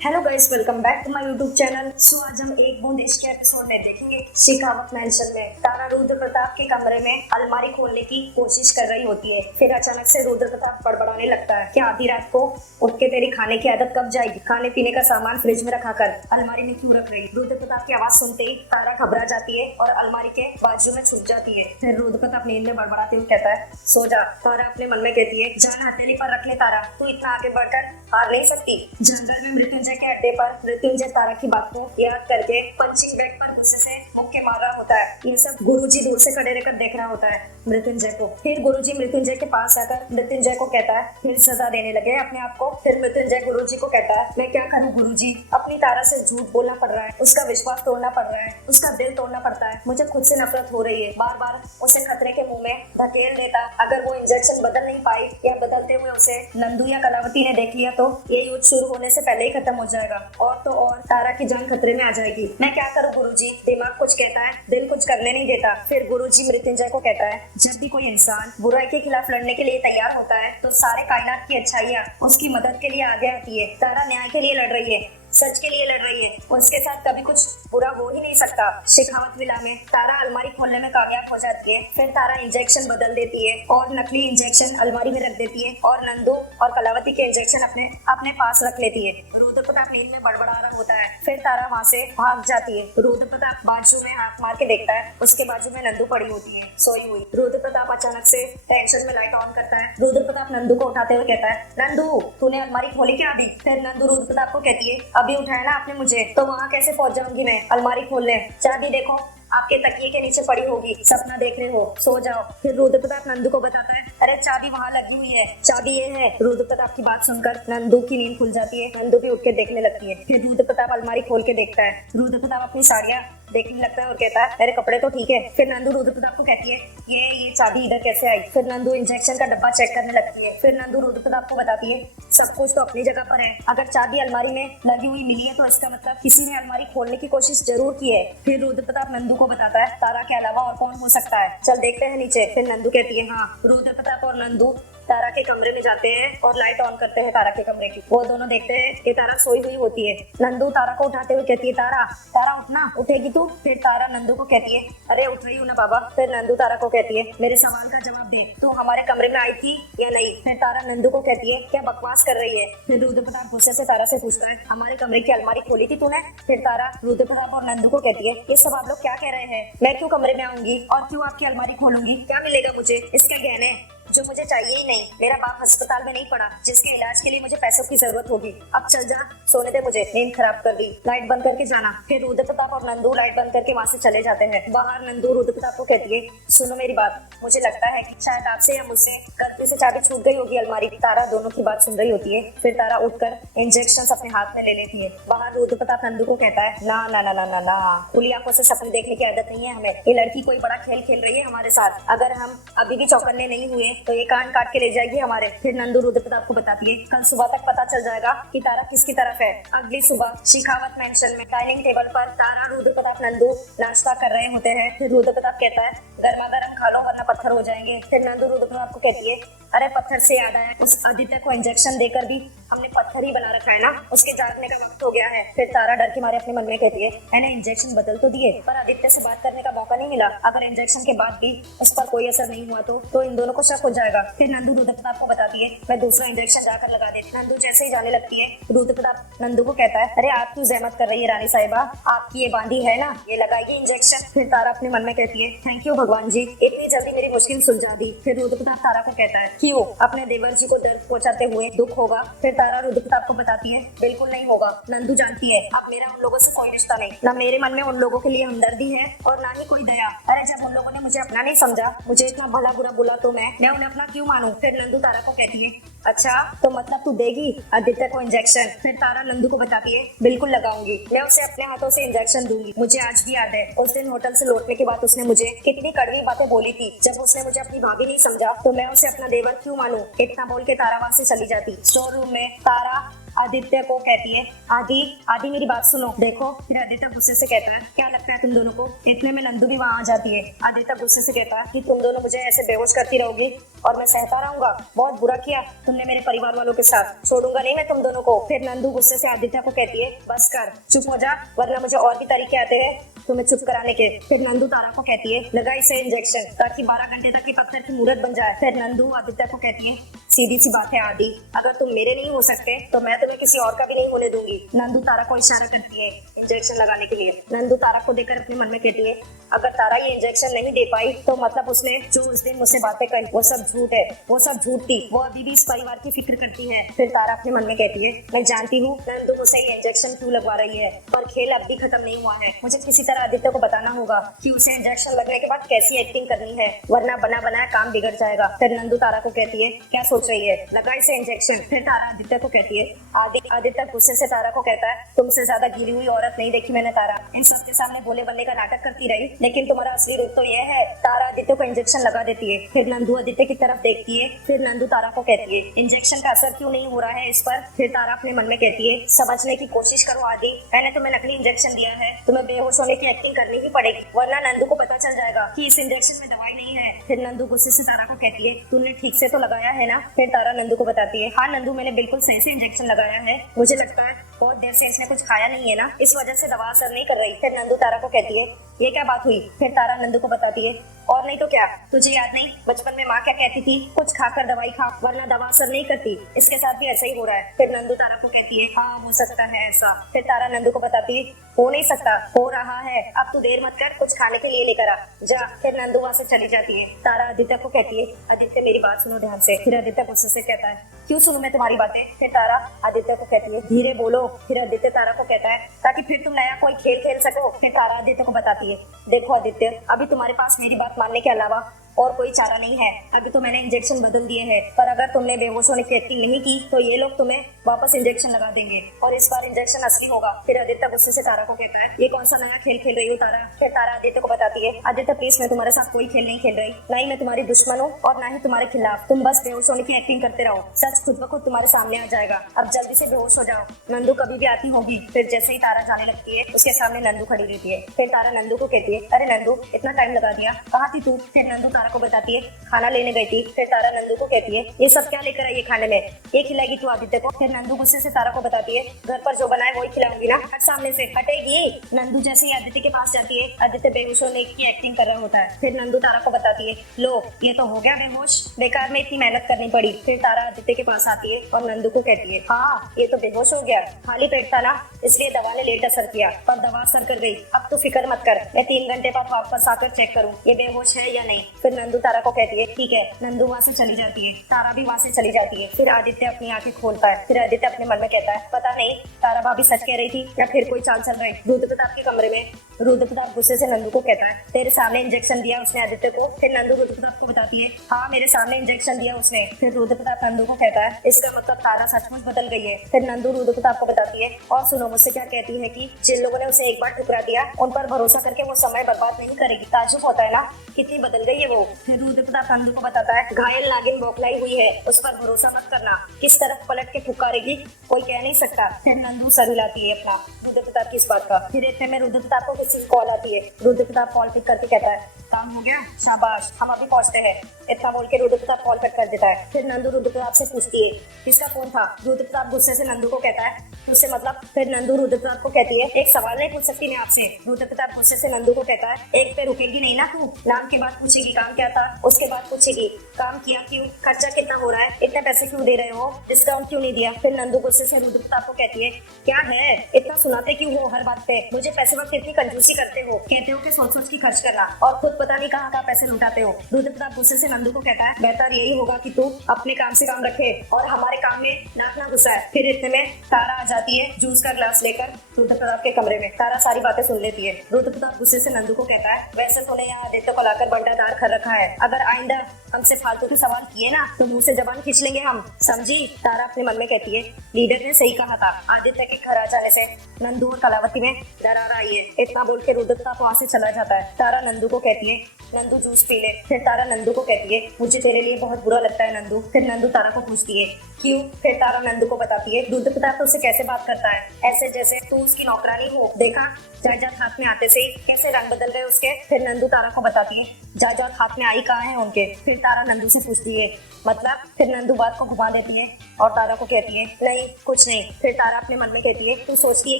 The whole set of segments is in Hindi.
Hello guys, welcome back to my YouTube channel. So आज हम एक बूंद इश्क के एपिसोड में देखेंगे। शेखावत मैंशन में तारा रुद्र प्रताप के कमरे में अलमारी खोलने की कोशिश कर रही होती है। फिर अचानक से रुद्र प्रताप बड़बड़ाने लगता है कि आधी रात को उठ के तेरी खाने की आदत कब जाएगी? खाने पीने का सामान फ्रिज में रखा कर अलमारी में क्यों रख रही? रुद्र प्रताप की आवाज सुनते ही तारा घबरा जाती है और अलमारी के बाजू में छुप जाती है। फिर रुद्र प्रताप नींद में बड़बड़ाते हुए कहता है, सो जा। तारा अपने मन में कहती है, जान हथेली पर रख ले तारा, तू इतना आगे बढ़कर हार नहीं सकती। जंगल में मृत्युंजय के अड्डे पर मृत्युंजय तारा की बात को याद करके पंचिंग बैग पर गुस्से से मुक्के मार रहा होता है। ये सब गुरुजी दूर से खड़े रहकर देख रहा होता है मृत्युंजय को। फिर गुरुजी मृत्युंजय के पास आकर मृत्युंजय को कहता है, फिर सजा देने लगे अपने आप को। फिर मृत्युंजय गुरुजी को कहता है, मैं क्या करूं गुरुजी, अपनी तारा से झूठ बोलना पड़ रहा है, उसका विश्वास तोड़ना पड़ रहा है, उसका दिल तोड़ना पड़ता है। मुझे खुद से नफरत हो रही है। बार बार उसे खतरे के मुंह में धकेल देता। अगर वो इंजेक्शन बदल नहीं पाई या बदलते हुए उसे नंदू या कलावती ने देख लिया तो ये युद्ध शुरू होने से पहले ही खत्म हो जाएगा और तो और तारा की जान खतरे में आ जाएगी। मैं क्या करूं गुरुजी? दिमाग कुछ कहता है, दिल कुछ करने नहीं देता। फिर गुरुजी मृत्युंजय को कहता है, जब भी कोई इंसान बुराई के खिलाफ लड़ने के लिए तैयार होता है तो सारे कायनात की अच्छाइयाँ उसकी मदद के लिए आगे आती है। तारा न्याय के लिए लड़ रही है, सच के लिए लड़ रही है, उसके साथ कभी कुछ बुरा हो ही नहीं सकता। शेखावत विला में तारा अलमारी खोलने में कामयाब हो जाती है। फिर तारा इंजेक्शन बदल देती है और नकली इंजेक्शन अलमारी में रख देती है और नंदू और कलावती के इंजेक्शन अपने अपने पास रख लेती है। रुद्र प्रताप नींद में बड़बड़ा रहा होता है। फिर तारा वहाँ से भाग जाती है। रुद्र प्रताप बाजू में हाथ मार के देखता है, उसके बाजू में नंदू पड़ी होती है सोई हुई। रुद्र प्रताप अचानक से टेंशन में लाइट ऑन करता है। रुद्र प्रताप नंदू को उठाते हुए कहता है, नंदू तूने अलमारी खोली क्या अभी? फिर नंदू रुद्र प्रताप को कहती है, अभी उठाया ना आपने मुझे, तो वहाँ कैसे पहुंच जाऊंगी मैं अलमारी खोलने? चाबी देखो आपके तकिए के नीचे पड़ी होगी, सपना देख रहे हो, सो जाओ। फिर रुद्र प्रताप नंदू को बताता है, अरे चाबी वहाँ लगी हुई है, चाबी ये है। रुद्र प्रताप की बात सुनकर नंदू की नींद खुल जाती है। नंदू भी उठ के देखने लगती है। फिर रुद्र प्रताप अलमारी खोल के देखता है। रुद्र प्रताप अपनी साड़ियाँ देखने लगता है और कहता है, मेरे कपड़े तो ठीक है। फिर नंदू रुद्र प्रताप को कहती है, ये चाबी इधर कैसे आई? फिर नंदू इंजेक्शन का डब्बा चेक करने लगती है। फिर नंदू रुद्र प्रताप को बताती है, सब कुछ तो अपनी जगह पर है, अगर चाबी अलमारी में लगी हुई मिली है तो इसका मतलब किसी ने अलमारी खोलने की कोशिश जरूर की है। फिर रुद्र प्रताप नंदू को बताता है, तारा के अलावा और कौन हो सकता है, चल देखते हैं नीचे। फिर नंदू कहती है, हाँ। रुद्र प्रताप और नंदू तारा के कमरे में जाते हैं और लाइट ऑन करते हैं तारा के कमरे की। वो दोनों देखते हैं कि तारा सोई हुई होती है। नंदू तारा को उठाते हुए कहती है, तारा तारा उठना, उठेगी तू? फिर तारा नंदू को कहती है, अरे उठ रही हूँ ना बाबा। फिर नंदू तारा को कहती है, मेरे सवाल का जवाब दे, तू हमारे कमरे में आई थी या नहीं? फिर तारा नंदू को कहती है, क्या बकवास कर रही है? फिर रुद्र प्रताप गुस्से से तारा से पूछता है, हमारे कमरे की अलमारी खोली थी तूने? फिर तारा रुद्र प्रताप और नंदू को कहती है, ये सब आप लोग क्या कह रहे हैं? मैं क्यों कमरे में आऊंगी और क्यों आपकी अलमारी खोलूंगी? क्या मिलेगा मुझे? इसके गहने जो मुझे चाहिए ही नहीं। मेरा बाप अस्पताल में नहीं पड़ा जिसके इलाज के लिए मुझे पैसों की जरूरत होगी। अब चल जा, सोने दे मुझे, नींद खराब कर दी, लाइट बंद करके जाना। फिर रुद्र प्रताप और नंदू लाइट बंद करके वहाँ से चले जाते हैं। बाहर नंदू रुद्र प्रताप को कहती है, सुनो मेरी बात, मुझे लगता है कि शायद आपसे या मुझसे गलती से चाबी छूट गई होगी अलमारी। तारा दोनों की बात सुन रही होती है। फिर तारा उठकर इंजेक्शन अपने हाथ में ले लेती है। बाहर रुद्र प्रताप नंदू को कहता है, ना ना ना ना ना ना, खुली आंखों से सपने देखने की आदत नहीं है हमें। ये लड़की कोई बड़ा खेल खेल रही है हमारे साथ। अगर हम अभी भी चौकन्ने नहीं हुए तो ये कान काट के ले जाएगी हमारे। फिर नंदू रुद्र प्रताप को बताती है, कल सुबह तक पता चल जाएगा कि तारा किसकी तरफ है। अगली सुबह शेखावत मैंशन में डाइनिंग टेबल पर तारा रुद्र प्रताप नंदू नाश्ता कर रहे होते हैं। फिर रुद्र प्रताप कहता है, गर्मा गर्म खा लो वरना पत्थर हो जाएंगे। फिर नंदू रुद्र प्रताप को कहती है, अरे पत्थर से याद आया, उस आदित्य को इंजेक्शन देकर भी हमने पत्थर ही बना रखा है ना, उसके जागने का वक्त हो गया है। फिर तारा डर के मारे अपने मन में कहती है, मैंने इंजेक्शन बदल तो दिए पर आदित्य से बात करने का मौका नहीं मिला। अगर इंजेक्शन के बाद भी उस पर कोई असर नहीं हुआ तो इन दोनों को शक हो जाएगा। फिर नंदू रुद्र प्रताप को बताती है, मैं दूसरा इंजेक्शन जाकर लगा देती। नंदू जैसे ही जाने लगती है, रुद्र प्रताप नंदू को कहता है, अरे आप क्यों जहमत कर रही है रानी साहिबा, आपकी ये बांधी है ना, ये लगाएगी इंजेक्शन। फिर तारा अपने मन में कहती है, थैंक यू भगवान जी, इतनी जल्दी मेरी मुश्किल सुलझा दी। फिर रुद्र प्रताप तारा को कहता है, क्यों अपने देवर जी को दर्द पहुंचाते हुए दुख होगा? फिर तारा रुद्र प्रताप को बताती है, बिल्कुल नहीं होगा। नंदू जानती है अब मेरा उन लोगों से कोई रिश्ता नहीं, ना मेरे मन में उन लोगों के लिए हमदर्दी है और ना ही कोई दया। अरे जब उन लोगों ने मुझे अपना नहीं समझा, मुझे इतना भला बुरा बोला तो मैं उन्हें अपना क्यों मानूं? फिर नंदू तारा को कहती है, अच्छा तो मतलब तू देगी आदित्य को इंजेक्शन? फिर तारा नंदू को बताती है, बिल्कुल लगाऊंगी, मैं उसे अपने हाथों से इंजेक्शन दूंगी। मुझे आज भी याद है उस दिन होटल से लौटने के बाद उसने मुझे कितनी कड़वी बातें बोली थी। जब उसने मुझे अपनी भाभी नहीं समझा तो मैं उसे अपना देवर मैं क्यों मानूं? इतना बोल के तारा वहां से चली जाती। स्टोर रूम में तारा आदित्य को कहती है, आदि आदि मेरी बात सुनो। देखो, फिर आदित्य गुस्से से कहता है, क्या लगता है तुम दोनों को? इतने में नंदू भी वहां आ जाती है। आदित्य गुस्से से कहता है कि तुम दोनों मुझे ऐसे बेहोश करती रहोगी और मैं सहता रहूंगा? बहुत बुरा किया तुमने मेरे परिवार वालों के साथ, छोड़ूंगा नहीं मैं तुम दोनों को। फिर नंदू गुस्से से आदित्य को कहती है, बस कर, चुप हो जा, वरना मुझे और भी तरीके आते हैं तुम्हें चुप कराने के। फिर नंदू तारा को कहती है, लगा इसे इंजेक्शन ताकि 12 घंटे तक की पत्थर की मूरत बन जाए। फिर नंदू आदित्य को कहती है, सीधी सी बात है आदि, अगर तुम मेरे नहीं हो सकते तो मैं तुम्हें किसी और का भी नहीं होने दूंगी। नंदू तारा को इशारा करती है इंजेक्शन लगाने के लिए। नंदू तारा को देखकर अपने मन में कहती है, अगर तारा ये इंजेक्शन नहीं दे पाई तो मतलब उसने जो उस दिन मुझसे बातें कही वो सब झूठ है, वो सब झूठ थी। वो अभी भी इस परिवार की फिक्र करती है। फिर तारा अपने मन में कहती है, मैं जानती हूँ नंदू मुझसे ये इंजेक्शन क्यों लगवा रही है, पर खेल अब भी खत्म नहीं हुआ है। मुझे किसी तरह आदित्य को बताना होगा कि उसे इंजेक्शन लगने के बाद कैसी एक्टिंग करनी है, वरना बना बनाया काम बिगड़ जाएगा। फिर नंदू तारा को कहती है, क्या सोच रही है, लगा इसे इंजेक्शन। फिर तारा आदित्य को कहती है, आदित्य गुस्से से तारा को कहता है, तुमसे ज्यादा गिरी हुई औरत नहीं देखी मैंने तारा। इन सबके सामने भोले बनने का नाटक करती रही, लेकिन तुम्हारा असली रूप तो यह है। तारा आदित्य को इंजेक्शन लगा देती है। फिर नंदू आदित्य की तरफ देखती है। फिर नंदू तारा को कहती है, इंजेक्शन का असर क्यों नहीं हो रहा है इस पर? फिर तारा अपने मन में कहती है, समझने की कोशिश करो आदि, मैंने तुम्हें नकली इंजेक्शन दिया है, तुम्हें बेहोश होने की एक्टिंग करनी ही पड़ेगी, वरना नंदू को पता चल जाएगा कि इस इंजेक्शन में दवाई नहीं है। फिर नंदू गुस्से से तारा को कहती है, तूने ठीक से तो लगाया है ना? फिर तारा नंदू को बताती है, हाँ नंदू, मैंने बिल्कुल सही से इंजेक्शन लगाया है। मुझे लगता है बहुत देर से इसने कुछ खाया नहीं है ना, इस वजह से दवा असर नहीं कर रही। फिर नंदू तारा को कहती है, ये क्या बात हुई? फिर तारा नंदू को बताती है, और नहीं तो क्या, तुझे याद नहीं बचपन में माँ क्या कहती थी, कुछ खाकर दवाई खा वरना दवा असर नहीं करती। इसके साथ भी ऐसा ही हो रहा है। फिर नंदू तारा को कहती है, हाँ हो सकता है ऐसा। फिर तारा नंदू को बताती है, हो नहीं सकता, हो रहा है, अब तू देर मत कर, कुछ खाने के लिए लेकर आ जा। फिर नंदू वहां से चली जाती है। तारा आदित्य को कहती है, आदित्य मेरी बात सुनो ध्यान से। फिर आदित्य गुस्से से कहता है, क्यों सुनूं मैं तुम्हारी बातें? फिर तारा आदित्य को कहती है, धीरे बोलो। फिर आदित्य तारा को कहता है, ताकि फिर तुम नया कोई खेल खेल सको। फिर तारा आदित्य को बताती है, देखो आदित्य, अभी तुम्हारे पास मेरी बात मानने के अलावा और कोई चारा नहीं है। अभी तो मैंने इंजेक्शन बदल दिए हैं, पर अगर तुमने बेहोश होने की एक्टिंग नहीं की तो ये लोग तुम्हें वापस इंजेक्शन लगा देंगे और इस बार इंजेक्शन असली होगा। फिर आदित्य गुस्से से तारा को कहता है, ये कौन सा नया खेल खेल रही हो तारा? फिर तारा आदित्य को बताती है, आदित्य प्लीज, मैं तुम्हारे साथ कोई खेल नहीं खेल रही, ना ही मैं तुम्हारी दुश्मन हूँ और ना ही तुम्हारे खिलाफ। तुम बस बेहोश होने की एक्टिंग करते रहो, सच खुद ब खुद तुम्हारे सामने आ जाएगा। अब जल्दी से बेहोश हो जाओ, नंदू कभी भी आती होगी। फिर जैसे ही तारा जाने लगती है, उसके सामने नंदू खड़ी रहती है। फिर तारा नंदू को कहती है, अरे नंदू, इतना टाइम लगा दिया, कहाँ थी तू? फिर नंदू तारा को बताती है, खाना लेने गई थी। फिर तारा नंदू को कहती है, ये सब क्या लेकर आई है खाने में, ये खिलाएगी तू आदित्य को? फिर नंदू गुस्से से तारा को बताती है, घर पर जो बनाए वही खिलाऊंगी ना, हट सामने से, हटेगी। नंदू जैसे ही आदित्य के पास जाती है, आदित्य बेहोश होने की एक्टिंग कर रहा होता है। फिर नंदू तारा को बताती है, लो ये तो हो गया बेहोश, बेकार में इतनी मेहनत करनी पड़ी। फिर तारा आदित्य के पास आती है और नंदू को कहती है, हाँ ये तो बेहोश हो गया, खाली पेट था ना, इसलिए दवा ने लेट असर किया, पर दवा असर कर गई। अब तो फिक्र मत कर, मैं 3 घंटे बाद वापस आकर चेक करूँ ये बेहोश है या नहीं। फिर नंदू तारा को कहती है, ठीक है। नंदू वहाँ से चली जाती है, तारा भी वहाँ से चली जाती है। फिर आदित्य अपनी आंखें खोलता है। फिर आदित्य अपने मन में कहता है, पता नहीं तारा भाभी सच कह रही थी या फिर कोई चाल चल रहा है। रुद्र प्रताप के कमरे में रुद्र प्रताप गुस्से से नंदू को कहता है, तेरे सामने इंजेक्शन दिया उसने आदित्य को। फिर नंदू रुद्र प्रताप को बताती है, हाँ मेरे सामने इंजेक्शन दिया उसने। फिर रुद्र प्रताप नंदू को कहता है, इसका मतलब तारा सचमुच बदल गई है। फिर नंदू रुद्र प्रताप को बताती है, और सुनो मुझसे क्या कहती है कि जिन लोगों ने उसे एक बार ठुकरा दिया उन पर भरोसा करके वो समय बर्बाद नहीं करेगी। ताज्जुब होता है ना, कितनी बदल गई है वो। फिर रुद्र प्रताप नंदू को बताता है, घायल नागिन बौखलाई हुई है, उस पर भरोसा मत करना, किस तरफ पलट के फुकारेगी कोई कह नहीं सकता। फिर नंदू सर हिलाती है अपना रुद्र प्रताप की इस बात का। फिर इतने में रुद्र प्रताप को किसी की कॉल आती है। रुद्र प्रताप कॉल पिक करके कहता है, काम हो गया, शाबाश, हम अभी पहुंचते हैं। इतना बोल के रुद्र प्रताप कॉल कट कर देता है। फिर नंदू रुद्र प्रताप से पूछती है, किसका फोन था? रुद्र प्रताप गुस्से से नंदू को कहता है, तुझसे मतलब? फिर नंदू रुद्र प्रताप को कहती है, एक सवाल नहीं पूछ सकती मैं आपसे? रुद्र प्रताप गुस्से से नंदू को कहता है, एक पे रुकेगी नहीं ना तू? नाम के बाद पूछेगी काम क्या था, उसके बाद पूछेगी काम किया क्यों, खर्चा कितना हो रहा है, इतने पैसे क्यों दे रहे हो, डिस्काउंट क्यों नहीं दिया? फिर नंदू गुस्से से रुद्र प्रताप को कहती है, क्या है इतना सुनाते क्यों हो हर बात पे, मुझे पैसे वक्त इतनी कंजूसी करते हो, कहते हो कि सोच सोच की खर्च करना और खुद पता नहीं कहाँ कहाँ पैसे लुटाते हो। रुद्र प्रताप गुस्से से नंदू को कहता है, बेहतर यही होगा कि तू अपने काम से काम रखे और हमारे काम में नाक ना घुसाए। फिर इतने में तारा आ जाती है जूस का ग्लास लेकर रुद्र प्रताप के कमरे में। तारा सारी बातें सुन लेती है। रुद्र प्रताप गुस्से से नंदू को कहता है, वैसे तूने यहाँ आदित्य को लाकर बंटाधार कर रखा है, अगर आइंदा हमसे फालतू के सवाल किए ना तो मुंह से जबान खींच लेंगे हम, समझी? तारा अपने मन में कहती है, लीडर ने सही कहा था, आदित्य के घर आ जाने से नंदू और कलावती में दरार आई है। इतना बोल के रुद्र प्रताप वहाँ से चला जाता है। तारा नंदू को कहती है नंदू जूस पी ले। फिर तारा नंदू को कहती है मुझे तेरे लिए बहुत बुरा लगता है नंदू। फिर नंदू तारा को पूछती है क्यों? फिर तारा नंदू को बताती है रुद्र प्रताप तो उससे कैसे बात करता है, ऐसे जैसे तू उसकी नौकरानी हो। देखा जायदाद हाथ में आते से ही कैसे रंग बदल गए उसके। फिर नंदू तारा को बताती है जायदाद हाथ में आई कहाँ है उनके। फिर तारा नंदू से पूछती है मतलब। फिर नंदू बात को घुमा देती है और तारा को कहती है नहीं कुछ नहीं। फिर तारा अपने मन में कहती है तू सोचती है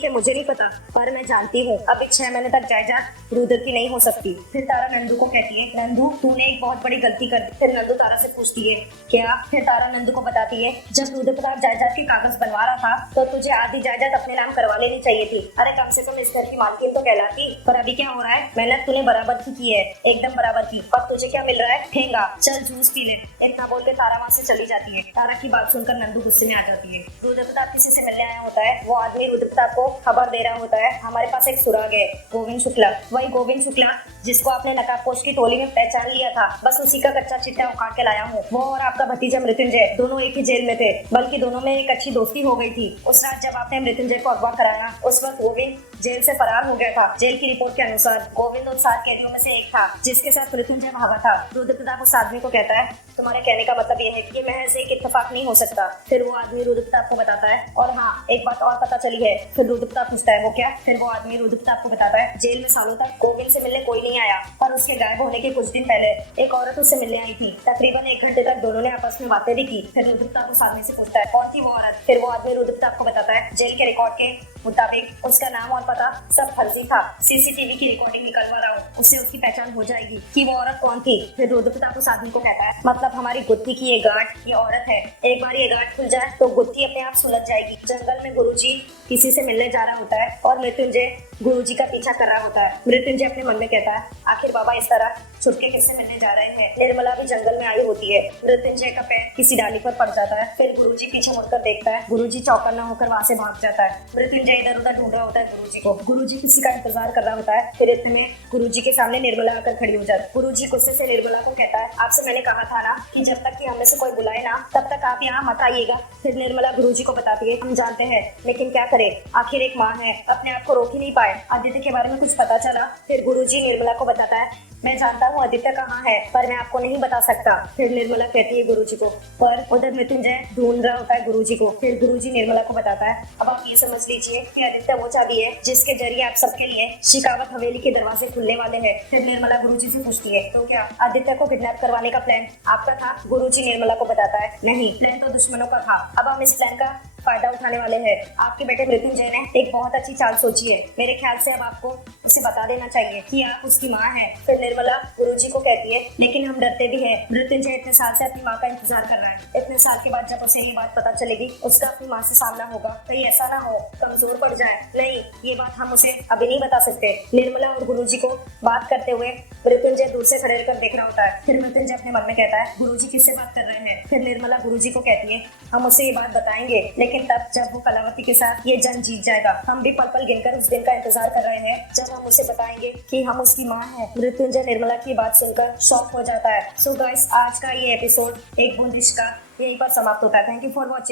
कि मुझे नहीं पता, पर मैं जानती हूँ अभी 6 महीने तक जायदाद रुद्र की नहीं हो सकती। फिर तारा नंदू को कहती है नंदू तूने एक बहुत बड़ी गलती कर दी। फिर नंदू तारा से पूछती है क्या? फिर तारा नंदू को बताती है जब रुद्र प्रताप जायदाद के कागज बनवा रहा था तो तुझे आधी जायदाद अपने नाम करवा लेनी चाहिए थी। अरे कम से कम इस घर की मालकिन तो कहलाती। पर अभी क्या हो रहा है, मेहनत तूने बराबर की है, एकदम बराबर की, पर तुझे क्या मिल रहा है? ठेंगा। चल जूस पी ले। इतना बोल के तारा वहाँ से चली जाती है। तारा की बात सुनकर नंदू गुस्से में आ जाती है। रुद्र प्रताप किसी से मिलने आया होता है। वो आदमी रुद्र प्रताप को खबर दे रहा होता है हमारे पास एक सुराग है, गोविंद शुक्ला। वही गोविंद शुक्ला जिसको आपने नकाबपोश की टोली में पहचान लिया था, बस उसी का कच्चा चिट्टा उखाड़ के लाया हूँ। वो और आपका भतीजा मृत्युंजय दोनों एक ही जेल में थे, बल्कि दोनों में एक अच्छी दोस्ती हो गई थी। उस रात जब आपने मृत्युंजय को अगवा कराया उस वक्त गोविंद जेल से फरार हो गया था। जेल की रिपोर्ट के अनुसार गोविंद उन 7 कैदियों में से एक था जिसके साथ मृत्युंजय भागा था। रुद्र प्रताप उस आदमी को कहता है तुम्हारे कहने का मतलब ये है कि महज एक इत्तेफाक नहीं हो सकता। फिर वो आदमी रुद्र प्रताप को बताता है और हाँ एक बात और पता चली है। फिर रुद्र प्रताप पूछता है वो क्या? फिर वो आदमी रुद्र प्रताप को बताता है जेल में सालों तक गोविंद से मिलने कोई नहीं आया, पर उसके गायब होने के कुछ दिन पहले एक औरत उससे मिलने आई थी। तकरीबन 1 घंटे तक दोनों ने आपस में बातें भी की। फिर रुद्र प्रताप उस आदमी से पूछता है कौन थी वो औरत? फिर वो आदमी रुद्र प्रताप को बताता है जेल के रिकॉर्ड के मुताबिक उसका नाम और पता सब फर्जी था। सीसीटीवी की रिकॉर्डिंग निकलवा रहा हूँ, उससे उसकी पहचान हो जाएगी कि वो औरत कौन थी। फिर रुद्र प्रताप उस आदमी को कहता है मतलब हमारी गुत्थी की ये गांठ ये औरत है। एक बार ये गांठ खुल जाए तो गुत्थी अपने आप सुलझ जाएगी। जंगल में गुरुजी किसी से मिलने जा रहा होता है और मृत्युंजय गुरुजी का पीछा कर रहा होता है। मृत्युंजय अपने मन में कहता है आखिर बाबा इस तरह छुटके किससे मिलने जा रहे हैं। निर्मला भी जंगल में आई होती है। मृत्युंजय का पैर किसी डाली पर पड़ जाता है। फिर गुरुजी पीछे मुड़कर देखता है। गुरुजी चौकन्ना होकर वहाँ से भाग जाता है। मृत्युंजय इधर उधर ढूंढ रहा होता है गुरुजी को। गुरुजी किसी का इंतजार कर रहा होता है। फिर इतने में गुरुजी के सामने निर्मला आकर खड़ी हो जाती है। गुरुजी गुस्से से निर्मला को कहता है आपसे मैंने कहा था ना कि जब तक कि हमें से कोई बुलाए ना तब तक आप यहाँ मत आइएगा। फिर निर्मला गुरुजी को बताती है हम जानते हैं लेकिन क्या करे, आखिर एक माँ है, अपने आप को रोक ही नहीं पाए। आदित्य के बारे में कुछ पता चला? फिर गुरुजी निर्मला को बताता है मैं जानता हूँ आदित्य कहाँ है, पर मैं आपको नहीं बता सकता। फिर निर्मला कहती है गुरुजी को, पर उधर मृत्युंजय ढूंढ रहा होता है गुरुजी को। फिर गुरुजी निर्मला को बताता है अब आप ये समझ लीजिए कि आदित्य वो चाबी है जिसके जरिए आप सबके लिए शिकावत हवेली के दरवाजे खुलने वाले हैं। फिर निर्मला गुरुजी से पूछती है तो क्या आदित्य को किडनैप करवाने का प्लान आपका था? गुरुजी निर्मला को बताता है नहीं, प्लान तो दुश्मनों का था। अब हम इस प्लान का फायदा उठाने वाले हैं। आपके बेटे मृत्युंजय ने एक बहुत अच्छी चाल सोची है। मेरे ख्याल से अब आपको उसे बता देना चाहिए कि आप उसकी माँ हैं। फिर निर्मला गुरुजी को कहती है लेकिन हम डरते भी हैं। मृत्युंजय इतने साल से अपनी माँ का इंतजार कर रहा है। इतने साल के बाद जब उसे ये बात पता चलेगी उसका अपनी माँ से सामना होगा, कहीं ऐसा ना हो कमजोर पड़ जाए। नहीं, ये बात हम उसे अभी नहीं बता सकते। निर्मला और गुरुजी को बात करते हुए मृत्युंजय दूर से खड़े होकर देख रहा होता है। फिर मृत्युंजय अपने मन में कहता है गुरुजी किससे बात कर रहे हैं? फिर निर्मला गुरुजी को कहती है हम उसे ये बात बताएंगे लेकिन तब जब वो कलावती के साथ ये जंग जीत जाएगा। हम भी पल पल गिनकर उस दिन का इंतजार कर रहे हैं जब हम उसे बताएंगे कि हम उसकी माँ हैं। मृत्युंजय निर्मला की बात सुनकर शॉक हो जाता है। सो गाइस आज का ये एपिसोड एक बूंद इश्क का यहीं पर समाप्त होता है। Thank you for watching.